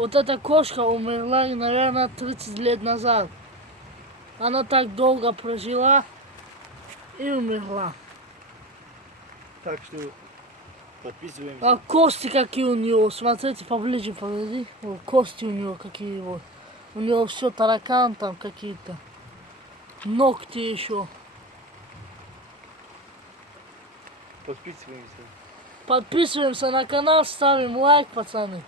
Вот эта кошка умерла, наверное, 30 лет назад. Она так долго прожила и умерла. Так что подписываемся. А кости какие у нее, смотрите, поближе подойди. Вот, кости у нее какие вот. У нее все таракан там какие-то. Ногти еще. Подписываемся. Подписываемся на канал, ставим лайк, пацаны.